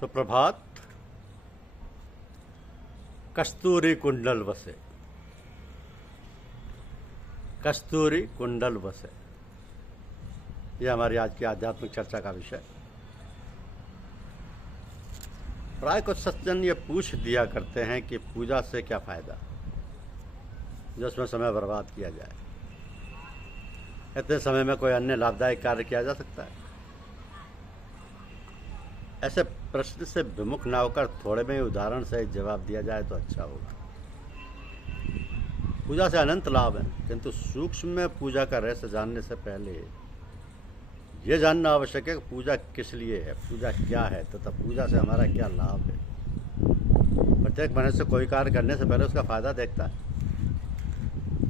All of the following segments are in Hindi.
सुप्रभात। कस्तूरी कुंडल बसे, कस्तूरी कुंडल बसे, यह हमारी आज की आध्यात्मिक चर्चा का विषय। प्राय कुछ सज्जन ये पूछ दिया करते हैं कि पूजा से क्या फायदा, जिसमें समय बर्बाद किया जाए। इतने समय में कोई अन्य लाभदायक कार्य किया जा सकता है? ऐसे प्रश्न से विमुख ना होकर थोड़े में ही उदाहरण से जवाब दिया जाए तो अच्छा होगा। पूजा से अनंत लाभ हैं, किंतु सूक्ष्म में पूजा का रहस्य जानने से पहले ये जानना आवश्यक है कि पूजा किस लिए है, पूजा क्या है तथा पूजा से हमारा क्या लाभ है। प्रत्येक मनुष्य कोई कार्य करने से पहले उसका फायदा देखता है।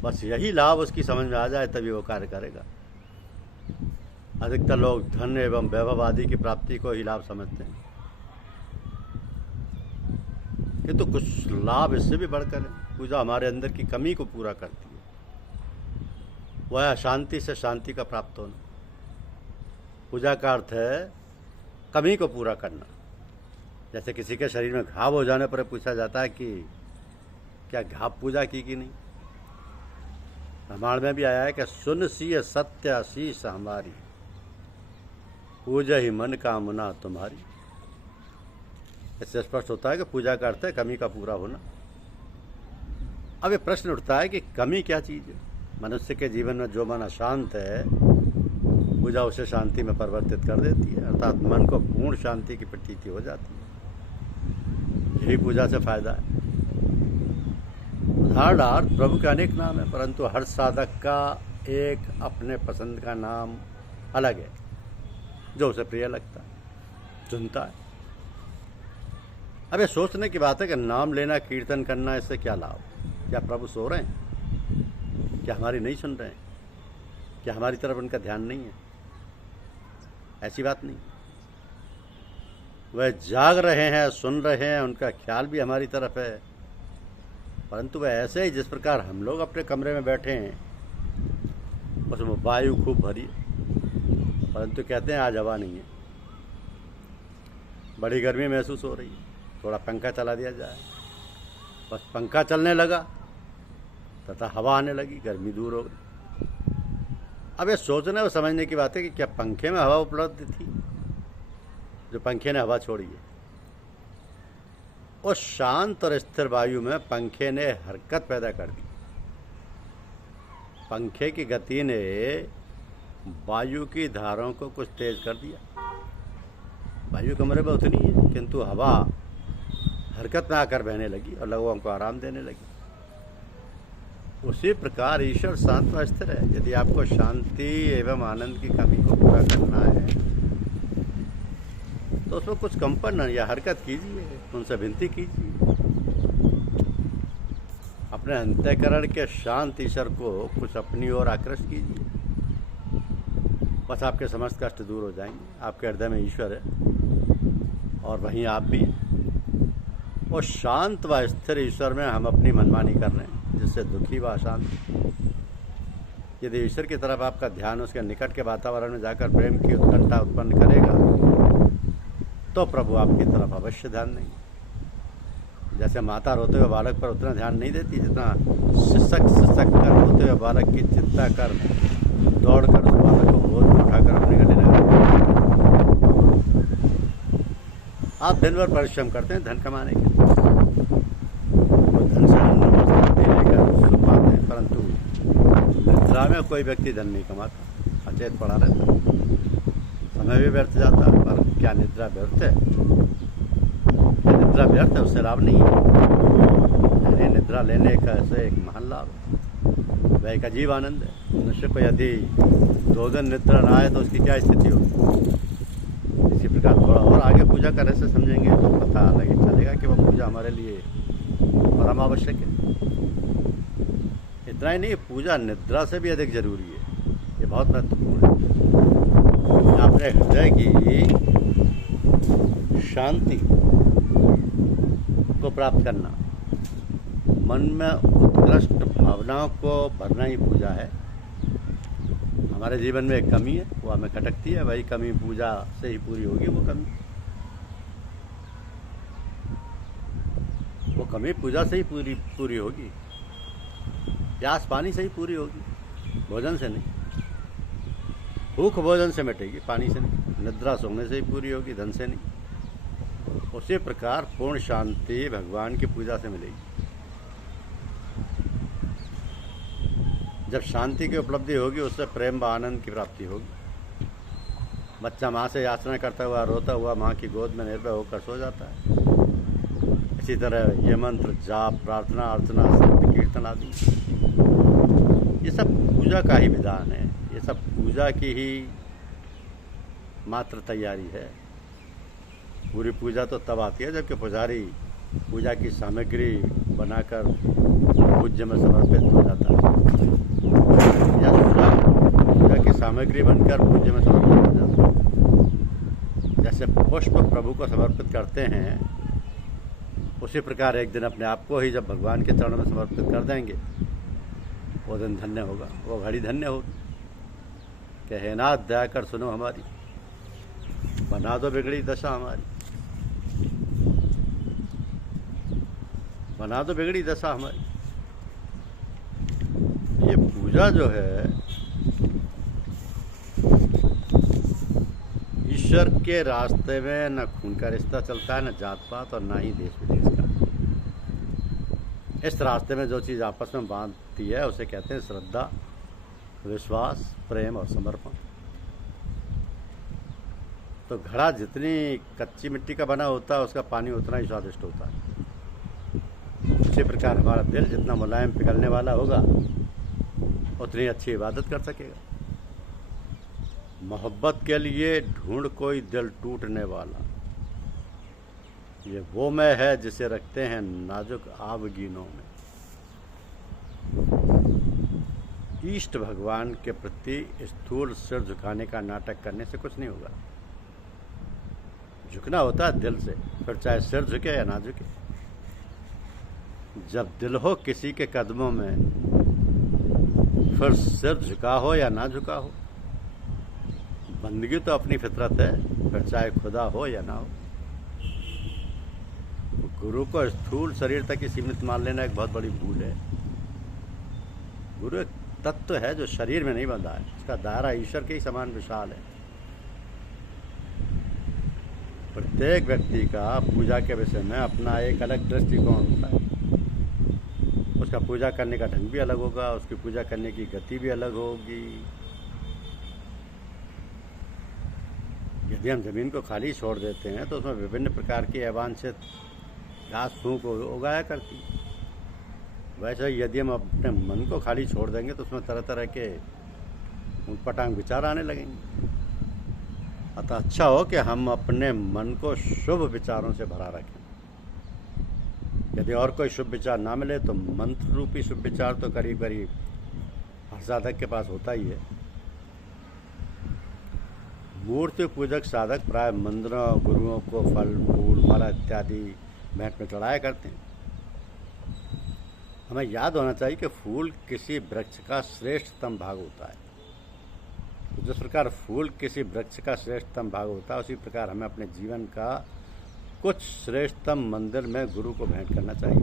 बस यही लाभ उसकी समझ में आ जाए तभी वो कार्य करेगा। अधिकतर लोग धन एवं वैभव आदि की प्राप्ति को ही लाभ समझते हैं, किंतु कुछ लाभ इससे भी बढ़कर है। पूजा हमारे अंदर की कमी को पूरा करती है, वह अशांति से शांति का प्राप्त होना। पूजा का अर्थ है कमी को पूरा करना। जैसे किसी के शरीर में घाव हो जाने पर पूछा जाता है कि क्या घाव पूजा की कि नहीं। रामायण में भी आया है कि सुन सिय सत्य आशीष हमारी, पूजा ही मन कामना तुम्हारी। इससे स्पष्ट होता है कि पूजा का अर्थ है कमी का पूरा होना। अब ये प्रश्न उठता है कि कमी क्या चीज़ है। मनुष्य के जीवन में जो मन अशांत है, पूजा उसे शांति में परिवर्तित कर देती है, अर्थात मन को पूर्ण शांति की प्रतीति हो जाती है। यही पूजा से फायदा है। उदाहरणार्थ प्रभु के अनेक नाम है, परंतु हर साधक का एक अपने पसंद का नाम अलग है जो उसे प्रिय लगता है, चुनता है। अब ये सोचने की बात है कि नाम लेना, कीर्तन करना, इससे क्या लाभ? क्या प्रभु सो रहे हैं? क्या हमारी नहीं सुन रहे हैं? क्या हमारी तरफ उनका ध्यान नहीं है? ऐसी बात नहीं। वह जाग रहे हैं, सुन रहे हैं, उनका ख्याल भी हमारी तरफ है, परंतु वह ऐसे ही जिस प्रकार हम लोग अपने कमरे में बैठे हैं, उसमें वायु खूब भरी है, परंतु कहते हैं आज हवा नहीं है, बड़ी गर्मी महसूस हो रही है, थोड़ा पंखा चला दिया जाए। बस पंखा चलने लगा तथा हवा आने लगी, गर्मी दूर हो गई। अब ये सोचने और समझने की बात है कि क्या पंखे में हवा उपलब्ध थी जो पंखे ने हवा छोड़ी है? उस शांत और स्थिर वायु में पंखे ने हरकत पैदा कर दी। पंखे की गति ने वायु की धाराओं को कुछ तेज कर दिया। वायु कमरे में उतनी है, किंतु हवा हरकत में आकर बहने लगी और लोगों को आराम देने लगी। उसी प्रकार ईश्वर शांत व स्थिर है। यदि आपको शांति एवं आनंद की कमी को पूरा करना है तो उसमें कुछ कंपन या हरकत कीजिए, उनसे विनती कीजिए। अपने अंतःकरण के शांत ईश्वर को कुछ अपनी ओर आकृष्ट कीजिए, बस आपके समस्त कष्ट दूर हो जाएंगे। आपके हृदय में ईश्वर है और वहीं आप भी हैं। और शांत व स्थिर ईश्वर में हम अपनी मनमानी कर रहे हैं, जिससे दुखी व अशांत। यदि ईश्वर की तरफ आपका ध्यान उसके निकट के वातावरण में जाकर प्रेम की उत्कंठा उत्पन्न करेगा तो प्रभु आपकी तरफ अवश्य ध्यान देंगे। जैसे माता रोते हुए बालक पर उतना ध्यान नहीं देती जितना सिसक कर रोते हुए बालक की चिंता कर दौड़कर उस बालक को गोद में उठाकर अपने गले लगा। आप दिन भर परिश्रम करते हैं धन कमाने के लिए, धन से लेकर सुख पाते हैं, परंतु निद्रा में कोई व्यक्ति धन नहीं कमाता, अचेत पड़ा रहता, समय भी व्यर्थ जाता। पर क्या निद्रा व्यर्थ है? निद्रा व्यर्थ है, उससे लाभ नहीं है। निद्रा लेने का ऐसे एक महान लाभ है, वह एक अजीब आनंद है। मनुष्य को यदि 2 दिन निद्रा ना आए तो उसकी क्या स्थिति होगी। इसी प्रकार थोड़ा और आगे पूजा करने से समझेंगे तो पता लगे चलेगा कि वह पूजा हमारे लिए परम आवश्यक है। इतना ही नहीं, पूजा निद्रा से भी अधिक जरूरी है। ये बहुत महत्वपूर्ण है। अपने हृदय की शांति को प्राप्त करना, मन में उत्कृष्ट भावनाओं को भरना ही पूजा है। हमारे जीवन में एक कमी है, वो हमें खटकती है, वही कमी पूजा से ही पूरी होगी। वो कमी कमी पूजा से ही पूरी पूरी होगी, प्यास पानी से ही पूरी होगी, भोजन से नहीं। भूख भोजन से मिटेगी, पानी से नहीं। निद्रा सोने से ही पूरी होगी, धन से नहीं। उसी प्रकार पूर्ण शांति भगवान की पूजा से मिलेगी। जब शांति की उपलब्धि होगी, उससे प्रेम व आनंद की प्राप्ति होगी। बच्चा माँ से याचना करता हुआ, रोता हुआ माँ की गोद में निर्भय होकर सो जाता है। इसी तरह ये मंत्र, जाप, प्रार्थना, अर्चना, संत कीर्तन आदि, ये सब पूजा का ही विधान है। ये सब पूजा की ही मात्र तैयारी है। पूरी पूजा तो तब आती है जबकि पुजारी पूजा की सामग्री बनाकर पूज्य में समर्पित हो जाता है, या पूजा की सामग्री बनकर पूज्य में समर्पित हो जाता है। जैसे पुष्प प्रभु को समर्पित करते हैं, उसी प्रकार एक दिन अपने आप को ही जब भगवान के चरणों में समर्पित कर देंगे, वो दिन धन्य होगा, वो घड़ी धन्य होगी कि हे नाथ दया कर सुनो हमारी, बना दो बिगड़ी दशा हमारी, बना दो बिगड़ी दशा हमारी। ये पूजा जो है ईश्वर के रास्ते में न खून का रिश्ता चलता है, न जात पात, और न ही देश विदेश का। इस रास्ते में जो चीज़ आपस में बांधती है उसे कहते हैं श्रद्धा, विश्वास, प्रेम और समर्पण। तो घड़ा जितनी कच्ची मिट्टी का बना होता है, उसका पानी उतना ही स्वादिष्ट होता है। इसी प्रकार हमारा दिल जितना मुलायम पिघलने वाला होगा, उतनी अच्छी इबादत कर सकेगा। मोहब्बत के लिए ढूंढ कोई दिल टूटने वाला, ये वो मैं है जिसे रखते हैं नाजुक आबगीनों में। इष्ट भगवान के प्रति स्थूल सिर झुकाने का नाटक करने से कुछ नहीं होगा। झुकना होता है दिल से, फिर चाहे सिर झुके या ना झुके। जब दिल हो किसी के कदमों में, फिर सिर झुका हो या ना झुका हो, बंदगी तो अपनी फितरत है, फिर चाहे खुदा हो या ना हो। गुरु को स्थूल शरीर तक ही सीमित मान लेना एक बहुत बड़ी भूल है। गुरु एक तत्व है जो शरीर में नहीं बंधा है, उसका दायरा ईश्वर के ही समान विशाल है। प्रत्येक व्यक्ति का पूजा के विषय में अपना एक अलग दृष्टिकोण होता है। उसका पूजा करने का ढंग भी अलग होगा, उसकी पूजा करने की गति भी अलग होगी। यदि हम जमीन को खाली छोड़ देते हैं तो उसमें विभिन्न प्रकार की अवांछित घास फूस उगाया करती। वैसे यदि हम अपने मन को खाली छोड़ देंगे तो उसमें तरह तरह के उटपटांग विचार आने लगेंगे। अतः अच्छा हो कि हम अपने मन को शुभ विचारों से भरा रखें। यदि और कोई शुभ विचार ना मिले तो मंत्र रूपी शुभ विचार तो करीब करीब हर साधक के पास होता ही है। मूर्ति पूजक साधक प्राय मंदिरों, गुरुओं को फल, फूल, माला इत्यादि भेंट में चढ़ाया करते हैं। हमें याद होना चाहिए कि फूल किसी वृक्ष का श्रेष्ठतम भाग होता है। तो जिस प्रकार फूल किसी वृक्ष का श्रेष्ठतम भाग होता है, उसी प्रकार हमें अपने जीवन का कुछ श्रेष्ठतम मंदिर में गुरु को भेंट करना चाहिए।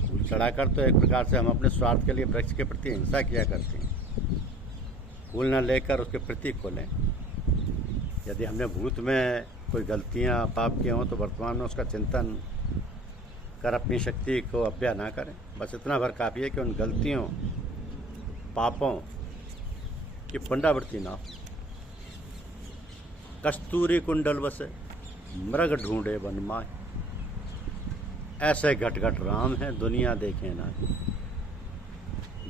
फूल चढ़ाकर तो एक प्रकार से हम अपने स्वार्थ के लिए वृक्ष के प्रति हिंसा किया करते हैं। फूल न लेकर उसके प्रतीक को लें। यदि हमने भूत में कोई गलतियां, पाप किए हों तो वर्तमान में उसका चिंतन कर अपनी शक्ति को अव्यय ना करें। बस इतना भर काफ़ी है कि उन गलतियों, पापों की पुनरावृत्ति ना हो। कस्तूरी कुंडल बसे, मृग ढूंढे वन माय, ऐसे घट घट राम है दुनिया देखे ना।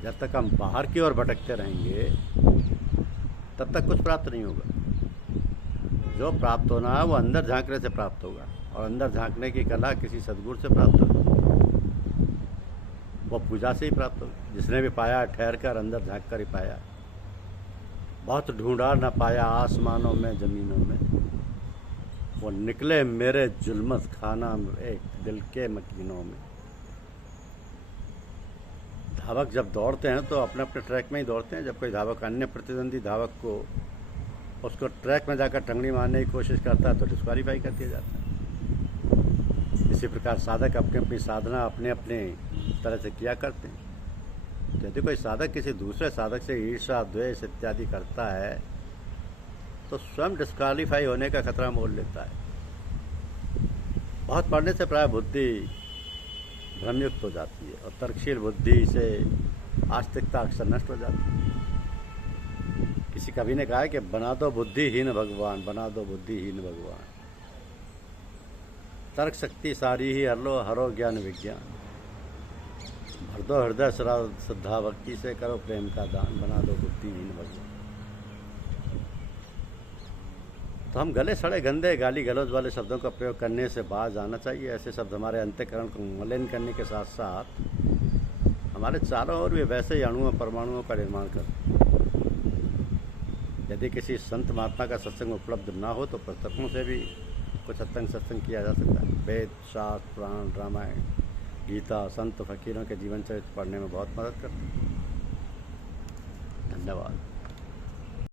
जब तक हम बाहर की ओर भटकते रहेंगे तब तक कुछ प्राप्त नहीं होगा। जो प्राप्त होना है वो अंदर झांकने से प्राप्त होगा, और अंदर झांकने की कला किसी सद्गुरु से प्राप्त होगी। वो पूजा से ही प्राप्त होगी। जिसने भी पाया ठहर कर अंदर झांक कर ही पाया। बहुत ढूंढा न पाया आसमानों में ज़मीनों में, वो निकले मेरे जुल्मत खाना एक दिल के मकीनों में। धावक जब दौड़ते हैं तो अपने अपने ट्रैक में ही दौड़ते हैं। जब कोई धावक अन्य प्रतिद्वंदी धावक को उसको ट्रैक में जाकर टंगड़ी मारने की कोशिश करता है तो डिस्क्वालीफाई कर दिया जाता है। इसी प्रकार साधक अपनी अपनी साधना अपने अपने तरह से किया करते हैं। तो यदि कोई साधक किसी दूसरे साधक से ईर्ष्या द्वेष इत्यादि करता है तो स्वयं डिस्क्वालीफाई होने का खतरा मोल लेता है। बहुत पढ़ने से प्राय बुद्धि भ्रमयुक्त हो जाती है और तर्कशील बुद्धि से आस्तिकता अक्सर नष्ट हो जाती है। किसी कवि ने कहा है कि बना दो बुद्धिहीन भगवान, बना दो बुद्धिहीन भगवान, तर्क शक्ति सारी ही हर लो, हरो ज्ञान विज्ञान, भर दो हृदय श्रद्धा भक्ति से, करो प्रेम का दान, बना दो बुद्धिहीन भगवान। तो हम गले सड़े गंदे गाली गलौज वाले शब्दों का प्रयोग करने से बाज आना चाहिए। ऐसे शब्द हमारे अंतःकरण को मलिन करने के साथ साथ हमारे चारों ओर भी वैसे ही अणुओं परमाणुओं का निर्माण करते हैं। यदि किसी संत महात्मा का सत्संग उपलब्ध ना हो तो पुस्तकों से भी कुछ हद तक सत्संग किया जा सकता है। वेद, शास्त्र, पुराण, रामायण, गीता, संत फकीरों के जीवन चरित्र पढ़ने में बहुत मदद करते हैं। धन्यवाद।